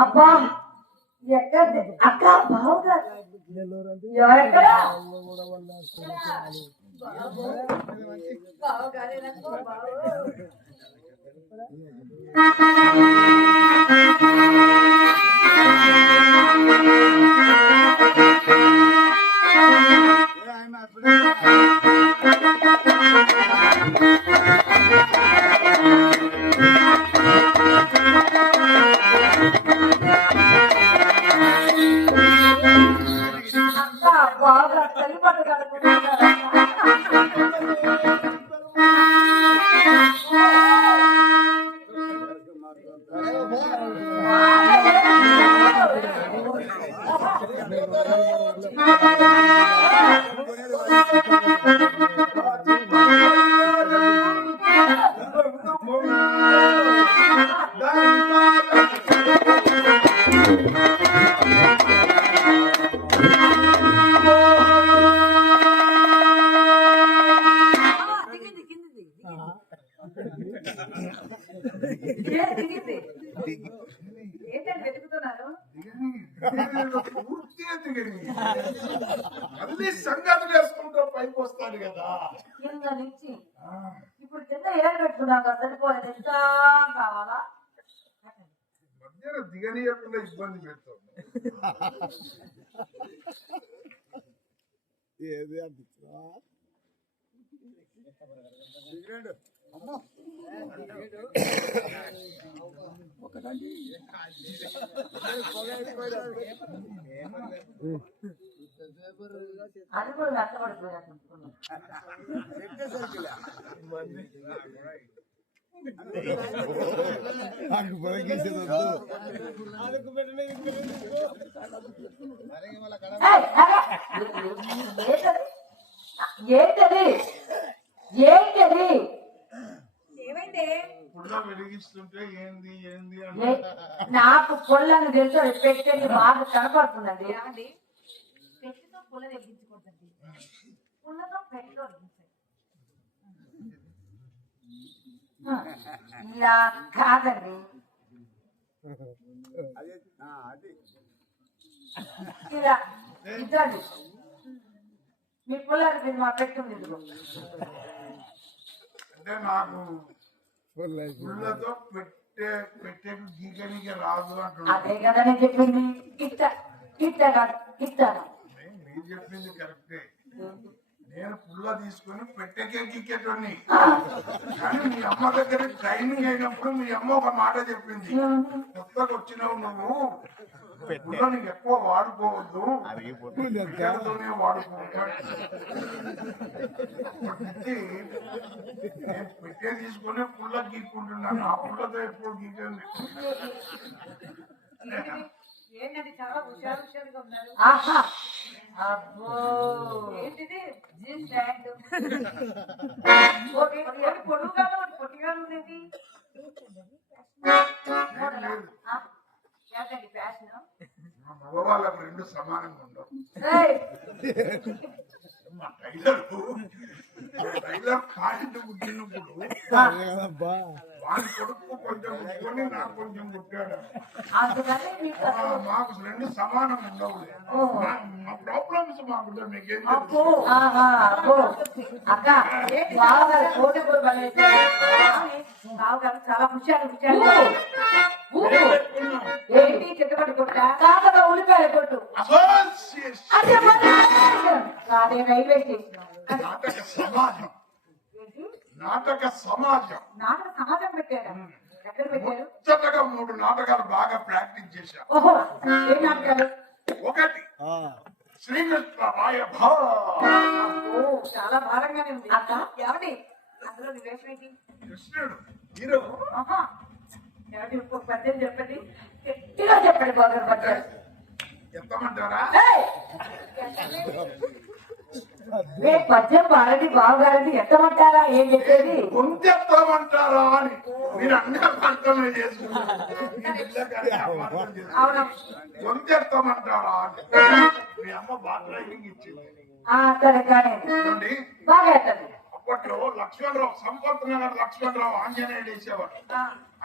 అబ్బా ఎక్కడ అక్క బావగారు ఎవరెక్కడ బాగా తల్లిపట్టు ఏంటంటే వెతుకుతున్నారు అన్ని సంగతులు వేసుకుంటూ పైకి వస్తాడు కదా కింద నుంచి ఇప్పుడు కింద ఏం పెట్టుకున్నాం కదా సరిపోలేదు ఎంత కావాలా మధ్యలో దిగనీయకుండా ఇబ్బంది పెడుతుంది ఏది అనిపిస్తుందా ఒకటండి అది కూడా కష్టపడిపోయినట్టు ఏంటది ఏంటది ఏమైంది వెలిగిస్తుంటే ఏంది ఏంది నాకు పొల్లని తెలుసు పెట్టేది బాగా కనపడుతుందండి పెట్టితో పుల్ల వెలిగించకూడదండి పుల్లతో పెట్టితో ఇలా కాదండి ఇలా ఇద్దండి మీ పుల్లని మీరు మా పెట్టుంది అంటే నాకు పుల్లతో పెట్టే గీకనికి రాదు అంటున్నా అదే కదా నేను చెప్పింది ఇట్ట ఇట్ట కాదు ఇట్టాను మీరు చెప్పింది కరెక్టే నేను పుల్ల తీసుకుని పెట్టకే గీకేటోని కానీ మీ అమ్మ దగ్గర ట్రైనింగ్ అయినప్పుడు మీ అమ్మ ఒక మాట చెప్పింది కొత్తగా వచ్చినావు నువ్వు పుల్లని ఎక్కువ వాడుకోవద్దు పిల్లలతోనే వాడుకోవద్దు నేను పెట్టే తీసుకుని పుల్ల గీక్కుంటున్నాను ఆ పుల్లతో ఎప్పుడు గీకండి ఏంటంటే చాలా హుషారుగా ఉన్నారు అబ్బో ఏంటిది జీన్స్ ప్యాంట్ పొడుగుగా పొట్టిగా ఉండేది ఫ్యాషన్ మగవాళ్ళకు రెండు సమానంగా ఉండవు టైలర్ ప్యాంట్ కుట్టినప్పుడు వాడి కొడుకు కొంచెం కుట్టుకొని నాకు కొంచెం కుట్టాడు మాకు రెండు సమానం ఉండవు మా ప్రాబ్లమ్స్ మాకు మీకేం అక్క బావగారు పోటీ బావగారు చాలా ఏంటి చెట్టుబడి కొట్టా కాకగా ఉల్లిపాయల కొట్టు అదే రైల్వే స్టేషన్ నాటక సమాజం పెట్టారా ఎక్కడ పెట్టారు ముచ్చటగా 3 నాటకాలు బాగా ప్రాక్టీస్ చేశా ఓహో ఏ నాటకాలు ఒకటి శ్రీకృష్ణ రాయభా చాలా భారంగానే ఉంది అక్క ఎవరి అందులో వేషం ఏంటి కృష్ణుడు హీరో ఎవరి ఇంకొక పద్యం చెప్పండి గట్టిగా చెప్పండి బాగా పద్యాలు ఎత్తమంటారా పద్యం బాలది బావగారిది ఎత్తమంటారా ఏం చెప్పేది కొంచెత్తమంటారా అని మీరు అన్ని అర్థమే చేసుకున్నారు కొంచెత్తమంటారా అని మీ అమ్మ బాగా ట్రైనింగ్ ఇచ్చింది సరే కానీ బాగా అప్పట్లో లక్ష్మణరావు సంపత్ నగర్ లక్ష్మణరావు ఆంజనేయులు వేసేవాడు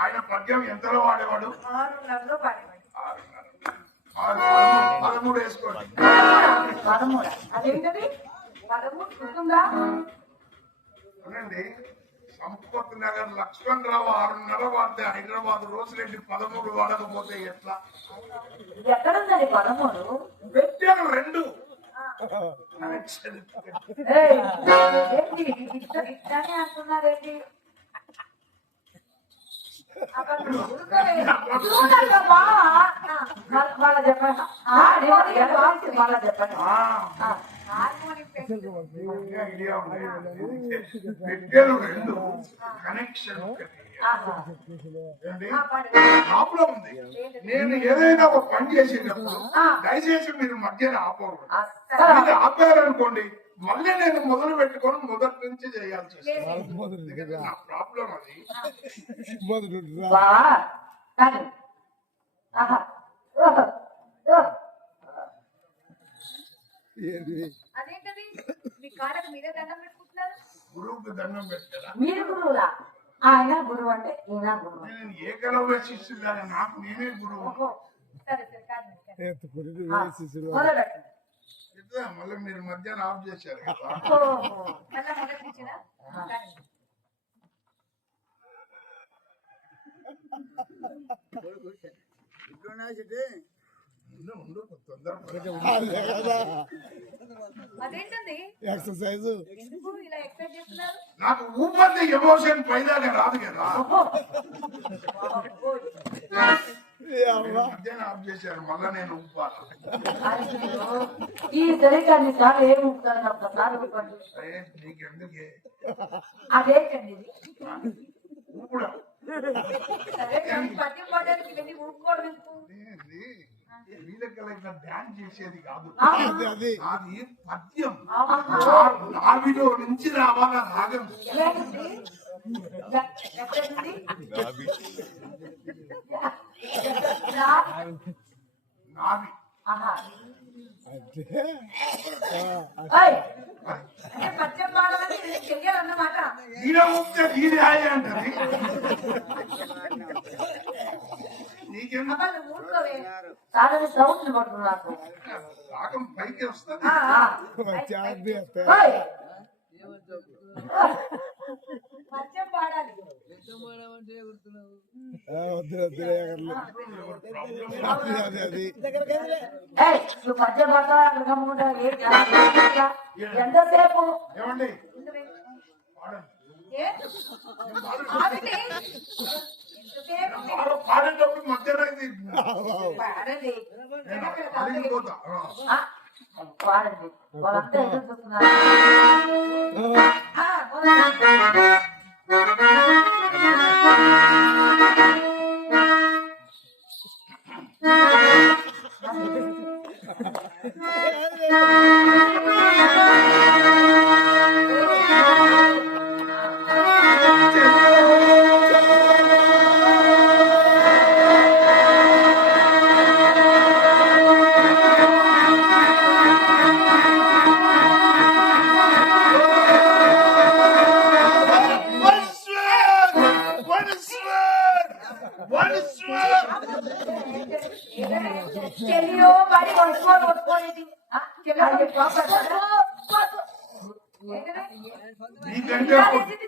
ఆయన పద్యం ఎంతలో వాడేవాడు? 6:30లో పాడేవాడు. 13 వేసుకోండి. 13. అదేంటది 13 గుర్తుందా? అవునండి. సంపత్ నగర్ లక్ష్మణ్ రావు 6:30 వాడితే హైదరాబాద్ రోజులేంటి 13 వాడకపోతే ఎట్లా? ఎక్కడుందండి 13? పెట్టాను 2 ఏయ్, ఏంటి ఇట్లానే అంటున్నారేంటి? అక్కడ మళ్ళా చెప్పండి. మళ్ళా చెప్పండి. ఐడియా ఉన్నాయి. పెట్టాను 2 కనెక్షన్ ప్రాబ్లం ఉంది. నేను ఏదైనా ఒక పని చేసేటప్పుడు దయచేసి మీరు మధ్యన ఆపకూడదు. మీరు ఆపారనుకోండి మళ్ళీ నేను మొదలు పెట్టుకొని మొదటి నుంచి చేయాల్సి వస్తుంది. నా ప్రాబ్లం అది. అదేంటది మీ కాళ్ళకు మీరే దండం పెట్టుకుంటున్నారు? గురువుకి దండం పెట్టారా? మీరు గురువులా? ఆయన గురువు అంటే ఈయన గురువు. నేను ఏకలవ్య శిష్యులాగా నాకు నేనే గురువు. సరే సరే కాదు మళ్ళీ మీరు మధ్యాహ్నం ఆఫ్ చేశారు కదా. మళ్ళా మొదటి నుంచినా? అదేంటండి ఎక్సర్సైజ్ ఎందుకు ఇలా ఎక్సైజ్ చేస్తున్నారు? నాకు ఊపంది ఎమోషన్ పైదాకా రాదు కదా. మధ్యాహ్నం ఆఫ్ చేశారు మళ్ళా నేను ఊపాలి. ఈ శరీరాన్ని సార్ ఏం ఊపుతాను ఒక్కసారి ఊపండి. నీకెందుకే అదేంటండి ఊపుడా? సరే పద్యం పాడడానికి వెళ్ళి ఊపుకోవడం ఎందుకు? వీళ్ళకల్లా ఇట్లా డాన్స్ చేసేది కాదు. అది అది పద్యం. నావిలో నుంచి రావాల రాగం. నావి పద్యం పాడాలని చెయ్యాలన్నమాట. ఈయన ఊపితే వీడి హాయి అంటది. నీకెందుకు ఊరుకోవే చాలా సౌండ్ పడుతుంది నాకు. రాగం పైకి వస్తుంది. పద్యం పాడాలి. నువ్వు పద్యం పాడతావా అక్కడ కమ్ముకుంటా? ఎంతసేపు ఏమండి పాడేటప్పుడు మధ్యాహ్నం ఇది పాడండి అలిగిపోతా. పాడండి వాళ్ళంతా ఎదురు చూస్తున్నారు. చెల్లియో బడి కొట్టుకోలేదు.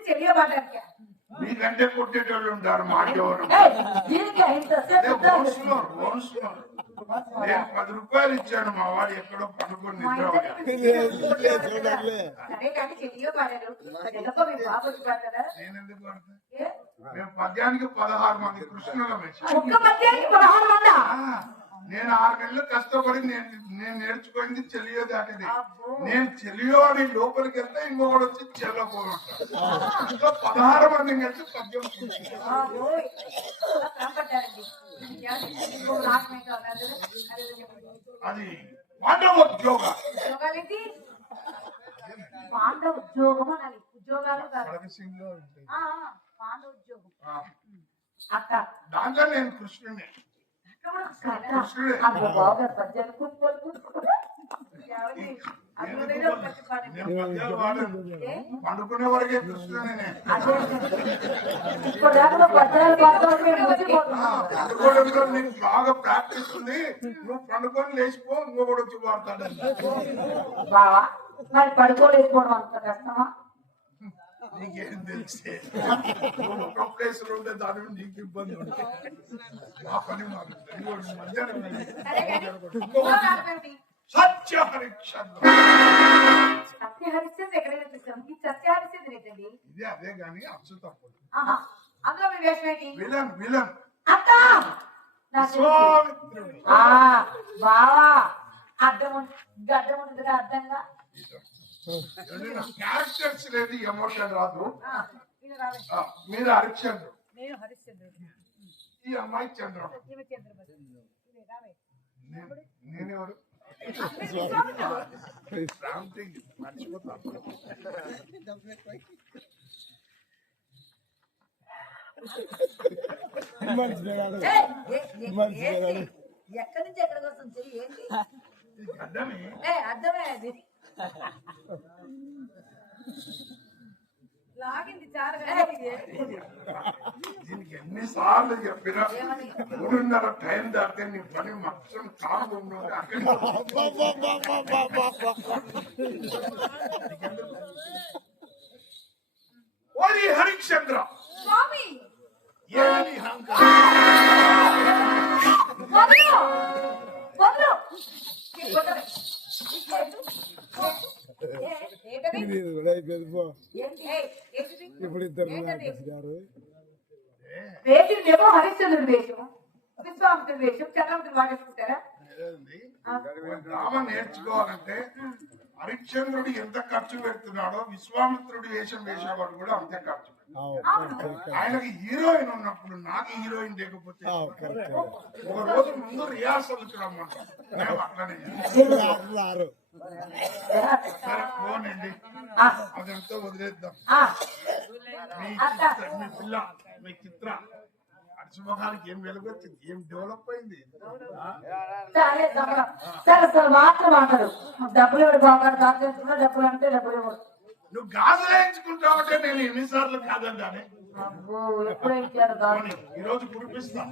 చెల్లియో పడ్డానికి మీకంటే కొట్టేటోళ్ళు ఉంటారు మాకెవరు. దీనికి నేను 10 రూపాయలు ఇచ్చాను మా వాడు ఎక్కడో పడుకొని నిద్ర. సరే కానీ చెల్లియో పడారు మీ బాబుకి పడతారా? నేనెందుకు పడతా? మేము పద్యానికి 16 మంది కృష్ణులం వేసాం. ఒక్క పద్యానికి 16 మందా? నేను 6 నెలలు కష్టపడి నేను నేర్చుకుంది చెలియో దాటిది. నేను చెలియో అని లోపలికి వెళ్తే ఇంకొకటి వచ్చి చెల్లపోతాడు. 16 మంది కలిసి పద్యం. అది పాండవోద్యోగ. పాండవ ఉద్యోగం అనాలి. ఉద్యోగాలు అక్క దాంట్లో నేను కృష్ణుడిని. బాగా పద్యాలు అందులో దగ్గర ఒక పచ్చి పాట. నేను పద్యాలు వాడను. పండుకునే వరకే కృష్ణనే. ఇప్పుడు దాకా పద్యాలు పాడతావు, మేము మర్చిపోతున్నాం. పండుకోవడంలో నీకు బాగా ప్రాక్టీస్ ఉంది. నువ్వు పండుకొని లేచిపో, ఇంకొకటి వచ్చి పాడతాడంట. బావా మరి పడుకోలేకపోవడం అంత కష్టమా? నీకేం తెలిసే నువ్వు ఒక ప్లేస్ లో ఉంటే దాని మీద నీకు ఇబ్బంది ఉంటుంది. ఆ పని మాకు మధ్యాహ్నం సత్య హరిశ్చంద్ర. సత్య హరిశ్చంద్ర ఎక్కడైనా చూసాం. ఈ సత్య హరిశ్చంద్ర ఏంటండి? ఇది అదే గాని అచ్చు తప్పు. అందులో మీ వేషం ఏంటి? విలన్ విలన్ అత్త విశ్వామిత్రుడు. బావా అర్థం గడ్డం ఉంటుంది అర్థంగా. క్యారెక్టర్స్ లేదు, ఎమోషన్ రాదు. మీరు హరిశ్చంద్రుడు, నేను హరిశ్చంద్రుడు, ఈ అమ్మాయి చంద్రబాబు. నేనెవరు? మర్చిపోతాను. ఎక్కడి నుంచి ఎక్కడికి వస్తుంది ఏంటి అర్థమే అర్థమే అది లాగింది చాలా. దీనికి ఎన్నిసార్లు చెప్పినా 3:30 టైం దాటితే నీ పని మొత్తం కాదు. ఓరి హరిశ్చంద్ర స్వామి ఏమి ఇప్పుడు ఇద్దరు గారు వేషం హరిశ్చంద్రుడి వేషం, విశ్వామిత్రుడి వేషం, చక్రవర్తుడు వాడేసుకుంటారా? డ్రామ నేర్చుకోవాలంటే హరిశ్చంద్రుడు ఎంత ఖర్చు పెడుతున్నాడో విశ్వామిత్రుడి వేషం వేసేవాడు కూడా అంతే ఖర్చు. ఆయనకి హీరోయిన్ ఉన్నప్పుడు నాకు హీరోయిన్ లేకపోతే ఒక రోజు ముందు రిహార్సల్కి రమ్మంటాం. మేము అట్లనే రారు. సరే పోనండి, అదంతా వదిలేద్దాం. మీ పిల్ల మీ చిత్ర అర్శుభానికి ఏం వెలుగు వచ్చింది, ఏం డెవలప్ అయింది. సరే మాట్లాడు. డబ్బులు ఎవరు బాగాడు దాచేస్తున్నా, డబ్బులు అంటే డబ్బులు ఇవ్వడు. నువ్వు గాజులు వేయించుకుంటావంటే నేను ఎన్నిసార్లు కాదంటానే. అబ్బో ఎప్పుడు ఇచ్చారు కాదు. ఈ రోజు కురిపిస్తా.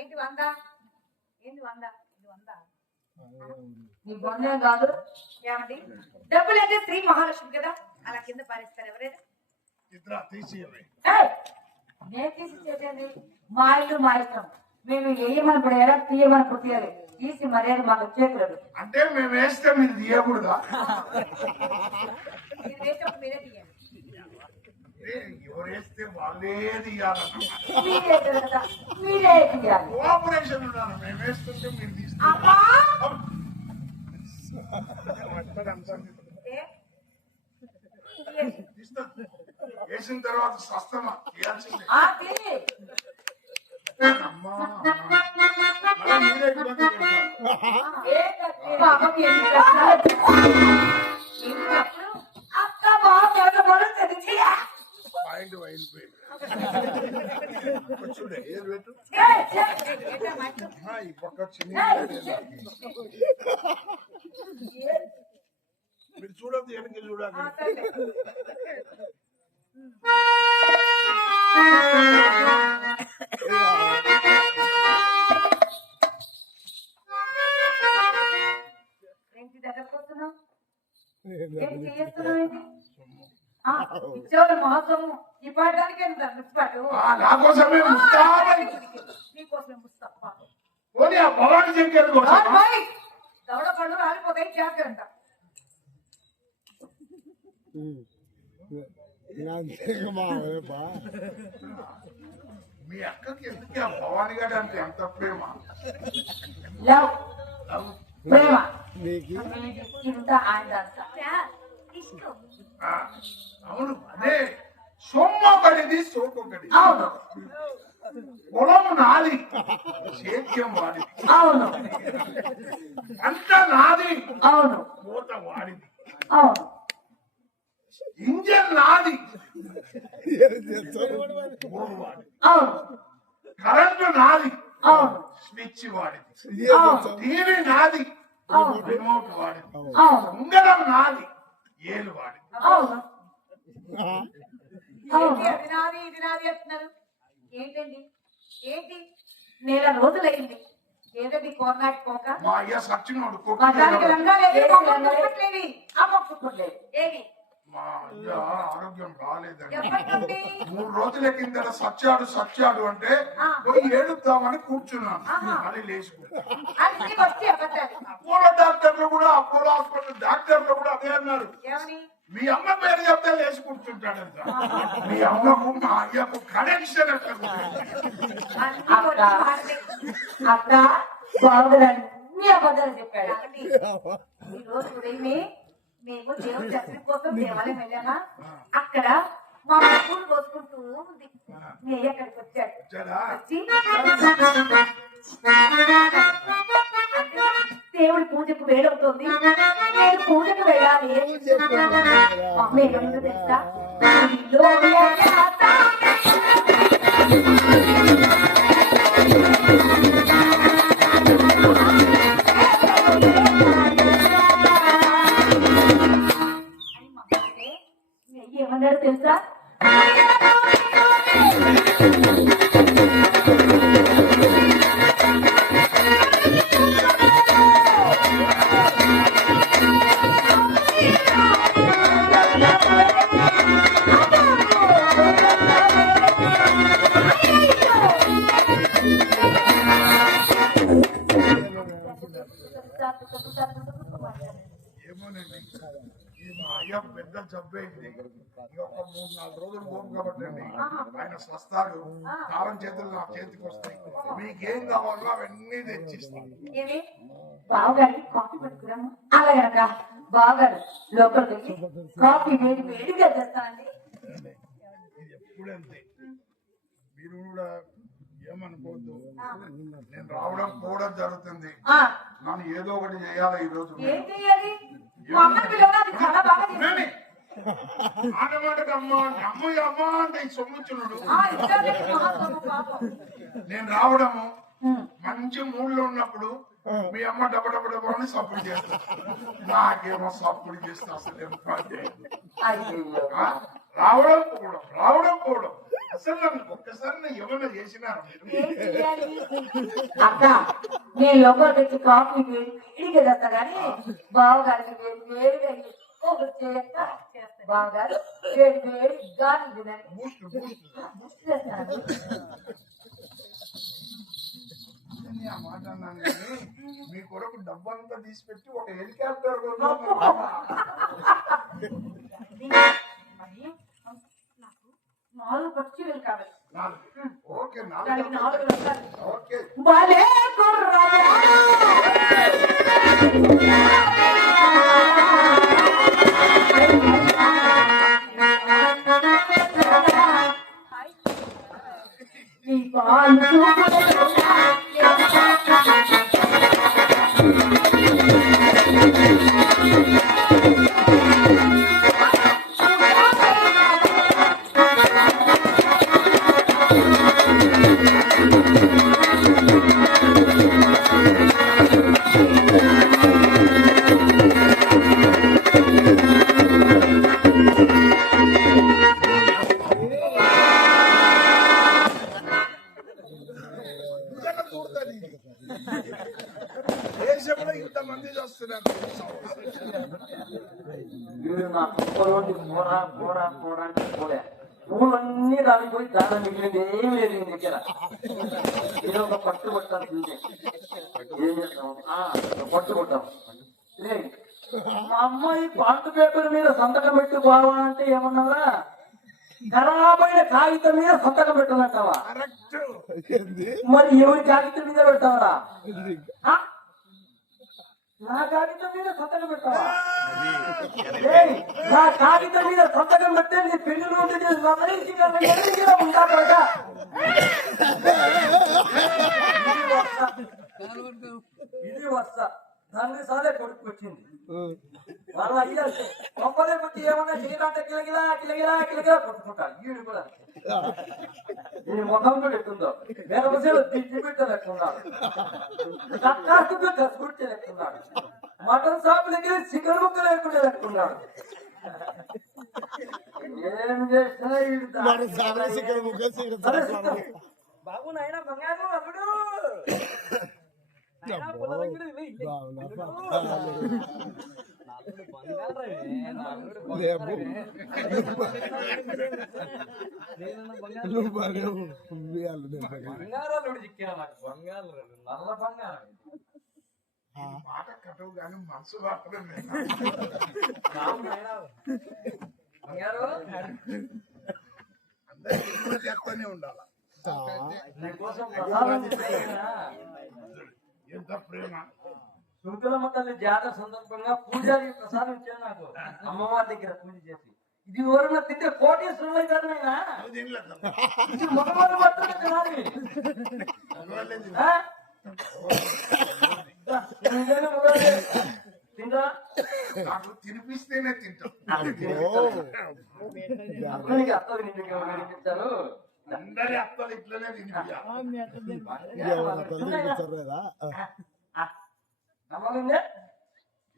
ఏంటి వంద ఏంటి వంద నీ బొన్నే కాదు. ఏమండి డబ్బులు అంటే స్త్రీ మహాలక్ష్మి కదా, అలా కింద పారేస్తారు ఎవరైనా. నేను తీసి చేసేది మా ఇల్లు మా ఇష్టం. మేము వేయమని పడేయాలా, తీయమని పుట్టియాలి. తీసి మర్యాద మాకు వచ్చేయకూడదు. అంటే మేము వేస్తే మీరు తీయకూడదా? మీరు వేసినప్పుడు మీరే తీయాలి. ఎవరు వేస్తే వాళ్ళే తీయాలన్నా మీరే తీయాలి. కోఆపరేషన్ ఉండాలి. మేము వేస్తుంటే మీరు తీస్తారు. వేసిన తర్వాత సస్తమా తీయాల్సిందే. అమ్మా మీరే ఇబ్బంది పాయింట్ అయిపోయింది. చూడే ఏది పెట్టు ఈ పక్క చిన్న మీరు చూడద్దు, వెనక చూడాలి. ఏంటి దగ్గరకు వస్తున్నావు? ఏంటి చేస్తున్నావు? ఏంటి ఇచ్చేవాళ్ళ మహోత్సవం ఈ పాడడానికి ఎంత ముచ్చిపాటు నా కోసమే ముస్తాబై నీకోసమే ముస్తప్ప పోనీ ఆ భవానీ శంకర్ కోసం దవడ పళ్ళు రాలిపోతాయి జాగ్రత్త అంట మీ అక్కకి ఎందుకు ఆ భవానీ గారు అంటే ఎంత ప్రేమ లవ్ ప్రేమ నీకు ఇంత ఆయన ఇష్టం ఆ, అవును అదే సొమ్మ పడిది సోకొకటి అవును పొలం నాది సేద్యం వాడిది అవును అంత నాది అవును మూత వాడిది అవును ఇంజన్ నాది ఏం చేస్తావు? బోరు వాడిది అవును కరెంటు నాది అవును స్విచ్ వాడిది ఏం చేస్తావు? టీవీ నాది అవును రిమోట్ వాడిది అవును ఉంగరం నాది ఏలు వాడిది అవును ఆ? ఏంటి అది నాది ఇది నాది అంటున్నారు ఏంటండి ఏంటి నెల రోజులైంది ఏదండి కోర్నాటి కోక మా అయ్య సచ్చినోడు మతానికి కొట్టుకున్నాడు. రంగాలేవి అమ్మకుట్లేదు ఏవి మా అయ్య ఆరోగ్యం బాగాలేదండి ఎప్పటి నుండి 3 రోజుల కిందట సచ్చాడు అంటే ఆ. పోయి ఏడుద్దామని కూర్చున్నాను మళ్ళీ లేచుకున్నాను అన్ని వచ్చి అబద్ధాలు అపోలో డాక్టర్లు కూడా అపోలో హాస్పిటల్ డాక్టర్లు కూడా అదే అన్నారు ఏమని మీ అమ్మ పేరు చెప్తే లేచి కూర్చుంటాడంట మీ అమ్మకు మా అయ్యకు కనెక్షన్ ఎక్కడ అన్ని వచ్చి మాటలే. అక్క బాగుందని అబద్ధాలు చెప్పాడు ఈ రోజు ఉదయమే మేము దేవుడి దర్శనం కోసం దేవాలయం వెళ్ళామా అక్కడ మా పూలు కోసుకుంటూ ఉంది మీ అయ్య అక్కడికి వచ్చాడు వచ్చాడా వచ్చి అంటే దేవుడి పూజకు వేడవుతుంది నేను పూజకు వెళ్ళాలి మమ్మీ ఏమైందో తెలుసా ఇల్లు అని మమ్మీ అంటే మీ అయ్య ఏమన్నాడు తెలుసా ఏమోనండి ఈ మా అయ్య పెద్ద జబ్బైంది ఇంకొక 3-4 రోజులు ఓపు కాబట్టండి ఆయన స్వస్తాడు తాళం చేతులు నా చేతికి వస్తాయి మీకేం కావాలో అవన్నీ తెచ్చిస్తాను ఏమి బావగారికి కాఫీ పెట్టుకున్నాము అలాగనక బావగారు లోపలికి వెళ్ళి కాఫీ వేడి వేడిగా చేస్తానండి ఇది ఎప్పుడంతే మీరు కూడా ఏమనుకోవద్దు నేను రావడం పోవడం జరుగుతుంది నన్ను ఏదో ఒకటి చేయాలి ఈ రోజు ఏం చేయాలి మా అమ్మని పిలవగా అది చాలా బాగా చేస్తుంది. మాట మాటకు అమ్మ అంటే అమ్మ అంటే ఈ సొమ్ముచ్చునుడు ఇచ్చారు మహాత్మ పాపం. నేను రావడము మంచి మూడ్లో ఉన్నప్పుడు మీ అమ్మ డబ్బ అని సపోర్ట్ చేస్తా నాకేమో సపోర్ట్ చేస్తా అసలు ఏం పని చేయదు. అయ్యయ్యో. ఆ, రావడం పోవడం అసలు నన్ను ఒక్కసారి నేను ఏమైనా చేసినాను ఏం చేయాలి అక్క నేను లోపలికి వచ్చి కాఫీ వేడి వేడిగా చేస్తా కానీ బావగారికి వేడి వేడిగా ఎక్కువ చేస్తా బావగారు వేడి వేడిగా తినాలి బూస్ట్ బుష్టి చేస్తాను ఆ మాట అన్నాను కానీ మీ కొరకు డబ్బంతా తీసి పెట్టి ఒక హెలికాప్టర్ మరి నాకు 4 పక్షులు కావాలి ఓకే దానికి 4 రకాలు ఓకే భలే కుర్రయ్య. నీ పాలు చూపులలోనా వీడు నా కుప్పలోని పోరా పోరా పోరా అంటే పోలే. పూలన్నీ రాలిపోయి దాని మిగిలింది ఏం లేదు నీ దగ్గర. ఏదో ఒక పట్టు కొట్టాను చూసి ఏం చేస్తాం? పట్టు కొట్టాం. మా అమ్మాయి పాటు పేపర్ మీద సంతకం పెట్టు బావా అంటే ఏమన్నారా? ఖరాబైన కాగితం మీద సంతకం పెట్టనంటావా? మరి ఎవరి కాగితం మీద పెడతావరా? నా కాగితం మీద సంతకం పెట్టావా? నా కాగితం మీద సంతకం పెట్టే నీ పెళ్లి ఉంటా ఇది వస్తా దాన్ని సాలే కొడుకొచ్చింది. వాళ్ళ అయ్యా మొక్కలే కొట్టి ఏమన్నా చేయాలంటే కిలగిలా కిలగిలా కిలగిలా కొట్టుకుంటారు. వీడు కూడా ఈ ముఖం కూడా ఎట్టుందో వేరే తిట్టి బిడ్డ లెక్కున్నాడు. కక్కాసుతో కసుకుంటే లెక్కున్నాడు. మటన్ షాప్ దగ్గర చికెన్ ముక్క లేకుండా లెక్కున్నాడు. ఏం చేసినా బాబు నాయన బంగారు అప్పుడు మాట కట్టవు కానీ మనసు మాత్రం అందరూ చెప్తానే ఉండాలి. ఎంత ప్రేమ. సుంకులమ్మ తల్లి జాతర సందర్భంగా పూజారి ప్రసాదం ఇచ్చాను నాకు అమ్మవారి దగ్గర పూజ చేసి. ఇది ఎవరన్నా తింటే కోటేశ్వరులు అవుతారు నాయనా. ఇది మగవారు మాత్రమే తినాలి. తింటా నాకు తినిపిస్తేనే తింటాం. అక్కడికి అత్తది నిన్ను చెప్తారు. అందరి అత్తలు ఇట్లనే తినిపించాలి. నమ్మకంగా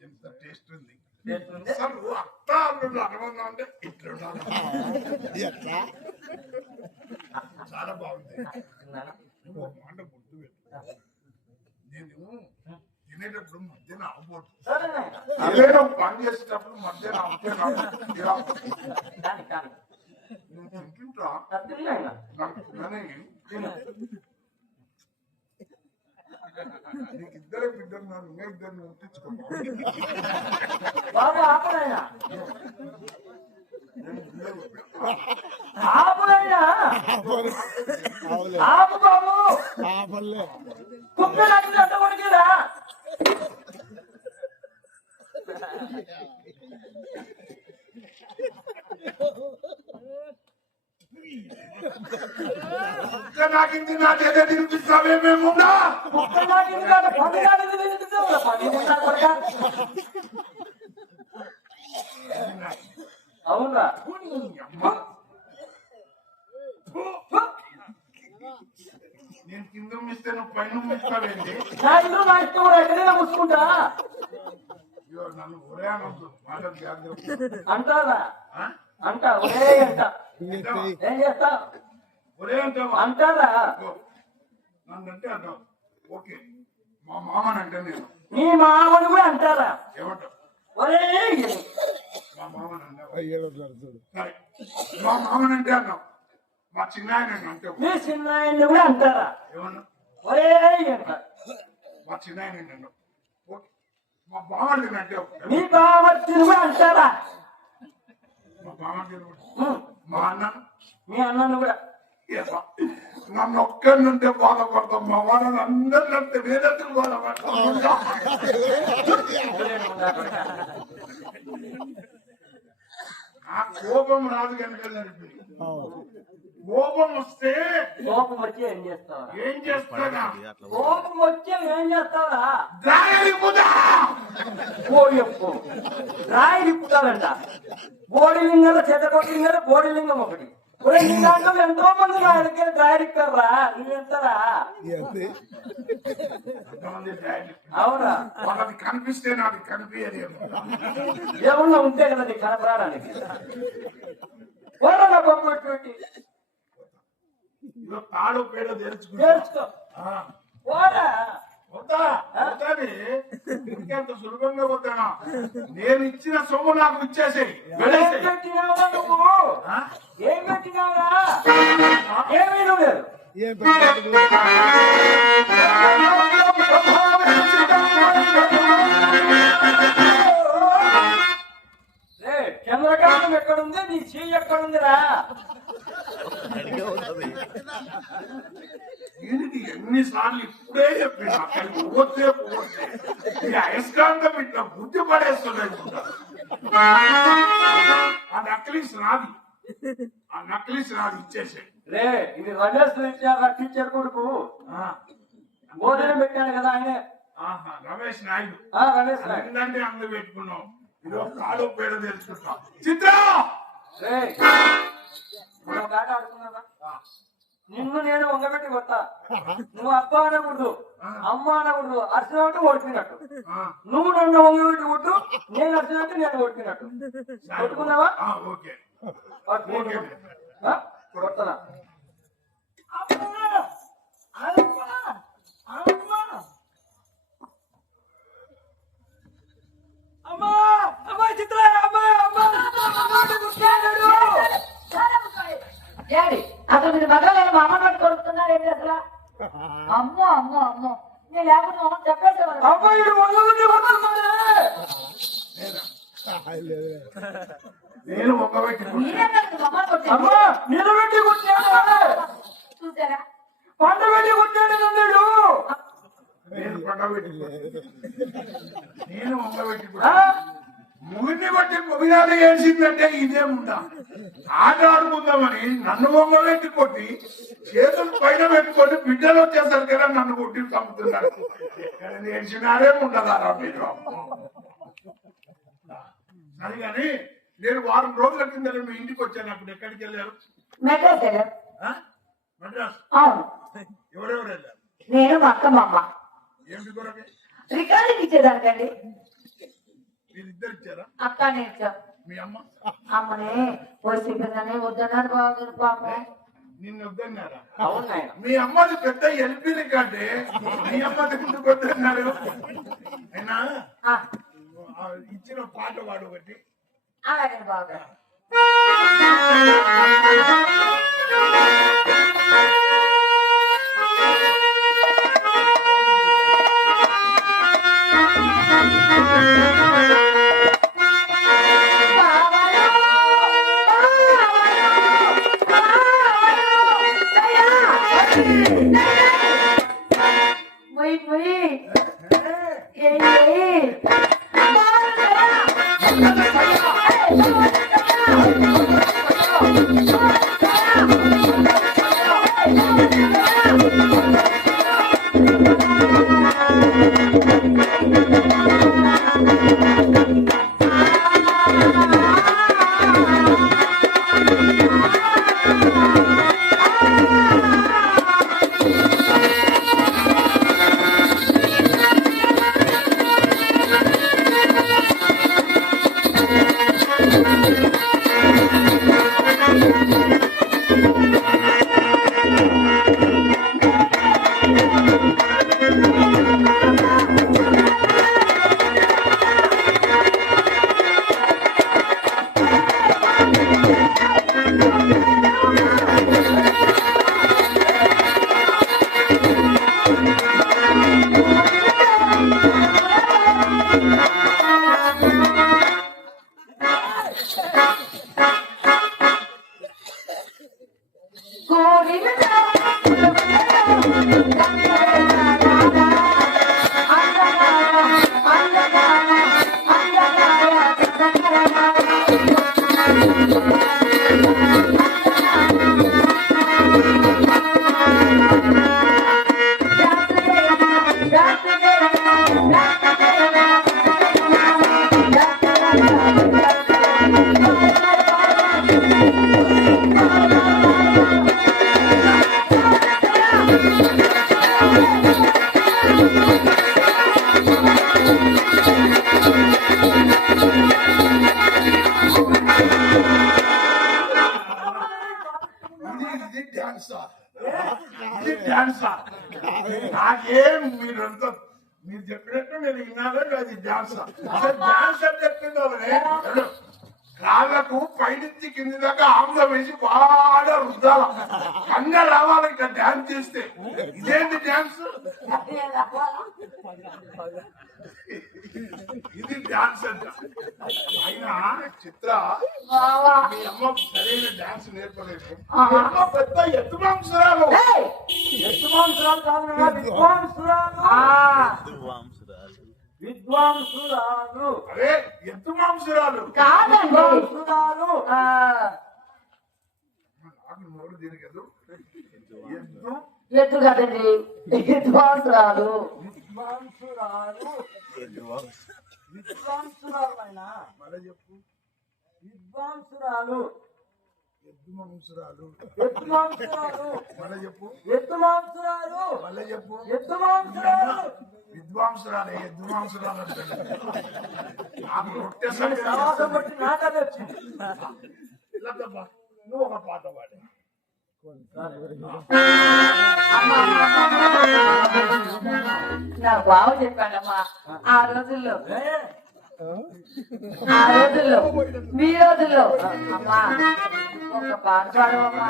ఎంత టేస్ట్ ఉంది. చేస్తుంది. అసలు అత్త అల్లుడు అనుబంధం అంటే ఇట్లుండాలి. చాలా బాగుంది. ఇంకో మాట గుర్తు పెట్టు. నేను తినేటప్పుడు మధ్యన అవ్వబోతు. ఏదైనా పని చేసేటప్పుడు మధ్యన అవుతే నేను తింటుంటా. నాకు తిననే నీకు ఇద్దరే బిడ్డలు నన్ను ఇంకా ఇద్దరిని ఉంచుకో. బాబు ఆపనైనా ఆపనైనా ఆపు బాబు. కుక్క నాకు అంట కొడుకురా. కుక్క నాకింది నా చేత తినిపిస్తావే మేము. కుక్క నాకింది కాదు పది నాకింది తినిపిస్తావు. పది ఉంటా కొడుక. అవునా నేను కింద మిస్తే నువ్వు పైన మిస్తావేంటి? నా ఇల్లు నా ఇష్టం కూడా ఎక్కడైనా ముసుకుంటా నన్ను ఒరే అనొద్దు. మాట జాగ్రత్త. అంటారా? అంటా ఒరే అంట. ఏం చేస్తా? ఒరే అంటావా? అంటారా? నన్నంటే అంటావు. ఓకే మా మామనంటే నేను. మీ మామని కూడా అంటారా? ఏమంటావు? ఒరే మా మామని అన్నావు. సరే మా మామనంటే అన్నావు. మా చిన్నాయన అంటే మీ చిన్నాయన్ని కూడా అంటారా? ఏమన్నా? ఒరే అంట. మా చిన్నాయన అన్నావు. ఓకే మా బామర్దిని అంటే మీ బామర్దిని కూడా అంటారా? మా బామర్దిని కూడా. మా అన్న మీ అన్నను కూడా. నన్ను ఒక్కరినుంటే బాధపడతాం. మా వాళ్ళని అందరినంటే వేదతులు బాధపడతాం. ఆ కోపం రాదు కనుక నడిపి. కోపం వస్తే కోపం వచ్చి ఏం చేస్తావా? ఏం చేస్తానా? కోపం వచ్చి ఏం చేస్తావా? రాయలిపుదా పోయప్పు రాయి తిప్పుతాడంట. బోడి లింగాల చెత్తకొట్టి లింగాల బోడి లింగం ఒకటి. నీ దాంట్లో ఎంతో మంది రాయలకి రాయడిస్తారా? నువ్వెంతరా? అవునా? వాళ్ళకి కనిపిస్తే నాకు కనిపించదు. ఏమన్నా ఉంటే కదా నీకు కనపడడానికి. పోరా బొమ్మ పెట్టి తాడు పేడ నేర్చుకో. పోరా వద్దా వద్దని ఇంకెంత సులభంగా వద్దానా నేను ఇచ్చిన సొమ్ము నాకు ఇచ్చేసేయి ఏం పెట్టినావురా నువ్వు? ఏం పెట్టినావురా? ఏమీ లేదు. ఏం పెట్టాడు రే, చంద్రకాంతం ఎక్కడుంది? నీ చెయ్యి ఎక్కడుందిరా? దీనికి ఎన్నిసార్లు ఇప్పుడే చెప్పిన అక్కడికి పోతే పోతే ఈ అయస్కాంతం ఇట్లా బుద్ధి పడేస్తున్నాయి ఆ నక్లీస్ నాది ఇచ్చేసే రే, ఇది రమేష్ టీచర్ కొడుకు. భోజనం పెట్టాను కదా ఆయనే. ఆహా రమేష్ నాయుడు రమేష్ నాయుడు. అందరినీ అందు పెట్టుకున్నాం ఈరోజు కాలు పేడ తెలుసుకుంటాం చిత్ర రే, మనం ఆట ఆడుకున్నావా? నిన్ను నేను వంగబెట్టి కొడతా. నువ్వు అబ్బా అనకూడదు, అమ్మ అనకూడదు. అర్చనంటే ఓడిపోయినట్టు. నువ్వు నన్ను వంగబెట్టి కొట్టు, నేను అర్చనంటే నేను ఓడిపోయినట్టు. కొట్టుకున్నావా? ఓకే కొడతానా? అమ్మా అమ్మా చిత్ర అమ్మా అమ్మా డాడీ అసలు మీరు మగవాళ్ళు మా అమ్మ పట్టు కొడుతున్నారు ఏంటి అసలు? అమ్మో అమ్మో అమ్మో నేను లేకుండా అమ్మ చెప్పేసేవాళ్ళు. అమ్మాయి వంగబెట్టి కొడుతున్నాడే. నేను ఒక్కబెట్టి మీరేనా మీ అమ్మ కొట్టేది? అమ్మా నిలబెట్టి కొట్టాడు. చూసారా? పంట పెట్టి కొట్టాడు అన్నాడు. నేను పండబెట్టి నేను ఒక్కబెట్టి ముగిని కొట్టి ముగినాలు వేసిందంటే ఇదే ఉంటా ఆట ఆడుకుందామని నన్ను ఒంగబెట్టి కొట్టి చేతులు పైన పెట్టుకొని బిడ్డలు వచ్చేసరికి నన్ను కొట్టి చంపుతున్నారు నేర్చినారే ఉండదారా మీరు అది కానీ నేను వారం రోజుల కింద మీ ఇంటికి వచ్చాను అప్పుడు ఎక్కడికి వెళ్ళారు మెడ్రాస్ వెళ్ళారు. మద్రాస్ అవును, ఎవరెవరు వెళ్ళారు నేను మా అక్క మా అమ్మ ఏమిటి కొరకే రికార్డింగ్ ఇచ్చేదానికండి. మీరిద్దరు ఇచ్చారా అక్క నేర్చాం. మీ అమ్మ అమ్మనే పోసిపోయిందని వద్దన్నారు బాగుంది పాపం. నిన్ను వద్దన్నారా అవును నాయన. మీ అమ్మది పెద్ద ఎల్పీ రికార్డే మీ అమ్మది ఎందుకు వద్దన్నారు అయినా ఇచ్చిన పాట వాడు ఒకటి అలాగే బాగా ఇది డాన్సా నాకేం మీరంతా మీరు చెప్పినట్టు నేను విన్నాను అది డాన్స్ అసలు డాన్స్ అని చెప్పింది కాళ్ళకు పైనుంచి కింది దాకా ఆమ్లం వేసి బాగా రుద్దాల కన్య రావాలి ఇంకా డాన్స్ చేస్తే ఇదేంటి డాన్స్ ఇది డాన్స్ అంట అయినా చిత్ర మీ అమ్మ సరైన డాన్స్ నేర్పలేదు మీ అమ్మ పెద్ద ఎత్తు మాంసరాలు విద్వాంసురాలు కాదు నాన్న, విద్వాంసురాలు. అరే ఎత్తు మాంసరాలు కాదండి విద్వాంసురాలు. నాకు నోరు తిరగదు ఎత్తు ఎత్తు కదండి విద్వాంసురాలు విద్వాంసురాలు. విద్వాంసురాలు అయినా మళ్ళీ చెప్పు విద్వాంసురాలు. ఎత్తు మాంసరాలు విద్వాంసురాలు. మళ్ళీ చెప్పు విద్వాంసురాలు. మళ్ళీ చెప్పు విద్వాంసురాలు. విద్వాంసురాలే విద్వాంసురాలు అంటాడు నాకు రొట్టె సమాసం బట్టి నాకదే వచ్చింది. నువ్వు ఒక పాట పాడు నాకు బావ చెప్పాడమ్మా ఆ రోజుల్లో మీ రోజుల్లో అమ్మా ఒక పాట పాడవమ్మా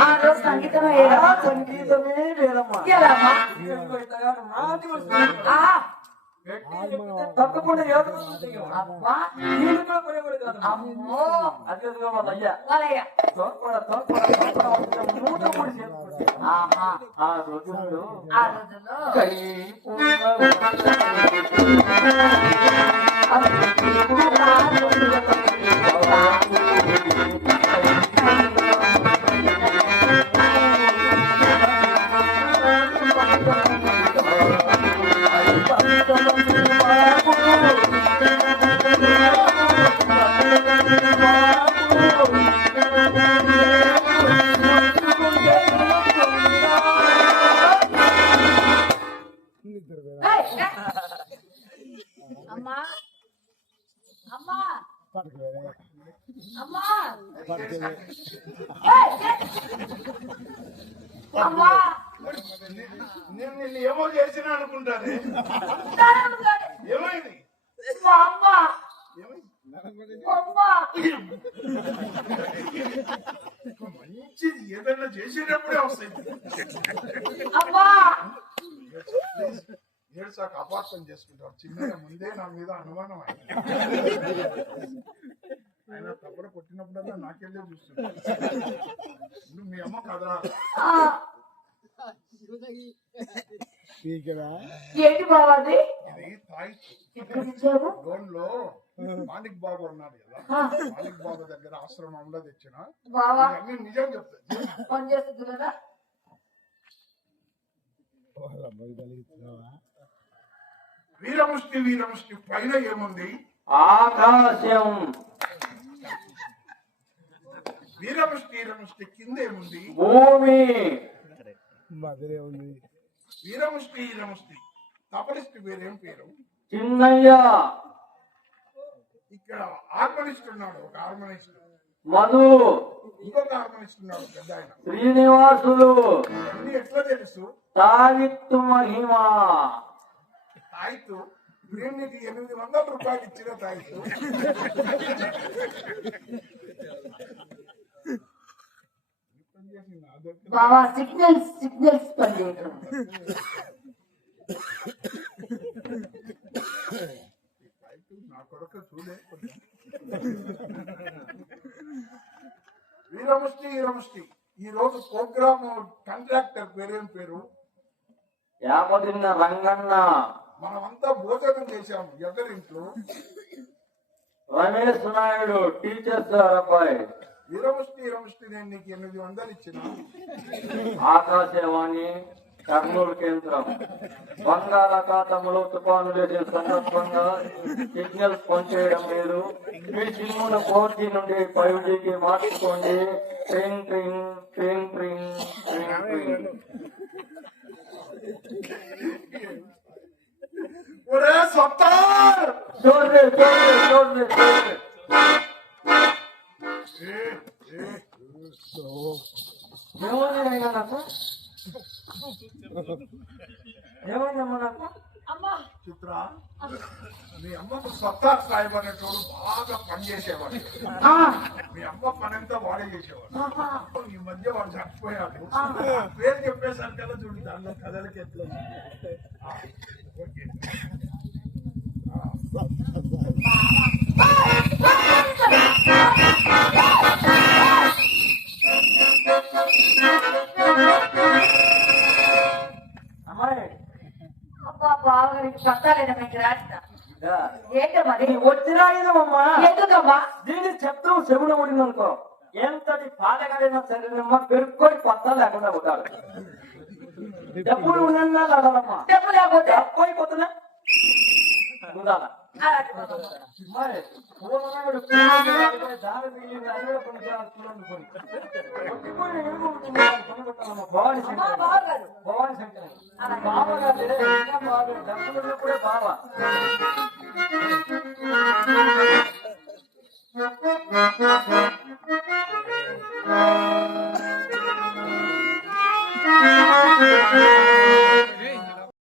ఆ రోజు సంగీతం ఆ సంగీతమే వేరమ్మా. ఏదమ్మా నాది వస్తుంది. తప్పకుండా అమ్మా అమ్మో వాళ్ళయ్య ఆహా ఆ రోజుల్లో ఆ రోజుల్లో కై అమ్మా అమ్మా అమ్మా అమ్మా నేను నిన్ను ఏమో చేసిన అనుకుంటానే ఏమైంది మా అమ్మ ఏమైంది అమ్మ మంచిది ఏదైనా చేసేటప్పుడే వస్తాయి అమ్మా ఏడు సాకు అపార్థం చేసుకుంటారు చిన్నగా ముందే నా మీద అనుమానం ఆయన తప్పడ కొట్టినప్పుడల్లా నాకెళ్ళే చూస్తున్నాడు ఇప్పుడు మీ అమ్మ కదరా ఏంటి బాబాది ఇది తాయి ఇక్కడ ఇచ్చావు లోన్ లో మాణిక్ బాబు ఉన్నాడు కదా మాణిక్ బాబు దగ్గర ఆశ్రమంలో తెచ్చిన బావా ఇవన్నీ నిజం చెప్తాను పని చేస్తుంది కదా వీరముష్టి వీరముష్టి పైన ఏముంది ఆకాశం. వీరముష్టి వీరముష్టి కింద ఏముంది భూమి. మధురే ఉంది. వీరముష్టి వీరముష్టి తపలిష్టి పేరేం పేరు చిన్నయ్య. ఇక్కడ హార్మోనిస్ట్ ఉన్నాడు ఒక హార్మోనిస్ట్ మధు. ఇంకొక హార్మోనిస్ట్ ఉన్నాడు పెద్ద ఆయన శ్రీనివాసులు. అన్ని ఎట్లా తెలుసు తావిత్తు మహిమ. తాయితు నేను నీకు 800 రూపాయలు ఇచ్చిన తాయితు బావా సిగ్నల్స్ పని చేయటం నా కొడుకు చూడే వీరముష్టి వీరముష్టి ఈ రోజు ప్రోగ్రామ్ కాంట్రాక్టర్ పేరేం పేరు యామదిన్న రంగన్న. మనమంతా భోజనం చేశాం ఎవరింట్లో రమేష్ నాయుడు టీచర్ సార్ అబ్బాయి. వీరముష్టి వీరముష్టి నేను నీకు 800 ఇచ్చిన ఆకాశవాణి కర్నూలు కేంద్రం. బంగాళాఖాతంలో తుఫాను లేచిన సందర్భంగా సిగ్నల్స్ పనిచేయడం లేదు. మీ సిమ్మును 4G నుండి 5Gకి మార్చుకోండి. ట్రింగ్ ట్రింగ్ ట్రింగ్ ట్రింగ్ ట్రింగ్ ట్రింగ్. ఒరే సత్తార్ చూడండి చూడండి చూడండి చూడండి. ఏ, ఏ, ఏమని అయినా నాకు ఏమైందమ్మా నాకు? అమ్మా చిత్ర మీ అమ్మకు సత్తా సాహిబ్ అనేటోడు బాగా పనిచేసేవాడు. ఆ, మీ అమ్మ పనంతా వాడే చేసేవాడు. ఆహా. ఈ మధ్య వాడు చచ్చిపోయాడు. ఆ పేరు చెప్పేసరికల్లా చూడు దాంట్లో కథలకి ఎట్లా ఉంది. ఆ, ఓకే. అమ్మాయి అబ్బా బాగా నీకు పత్తాలేదా మీకు రాసిన ఇదా, ఏంటో మరి ఇది వచ్చినాయినమ్మా. ఎందుకమ్మా దీన్ని చెప్తూ చెవున ఊడిందనుకో ఎంతటి పాటగాడైనా సరేనమ్మా పెరుక్కొని కొత్త లేకుండా ఉంటాడు. డబ్బులు ఉన్నా లాడాలమ్మా. డబ్బు లేకపోతే పోయి కొత్తనే ఉండాల. అలాంటి మరి పూలనాడు పూలనాడు దారి మిగిలింది అది కూడా కొన్ని చూడండి కొన్ని. కొట్టిపోయిన ఎలుగు ఉంటుంది, కొనుక్కుంటానమ్మా. భవాని అమ్మా శంకర్ బావగారు భవాని శంకర్ బావ కాదు, ఇంకా బావ డబ్బులు ఉన్నప్పుడే బావ.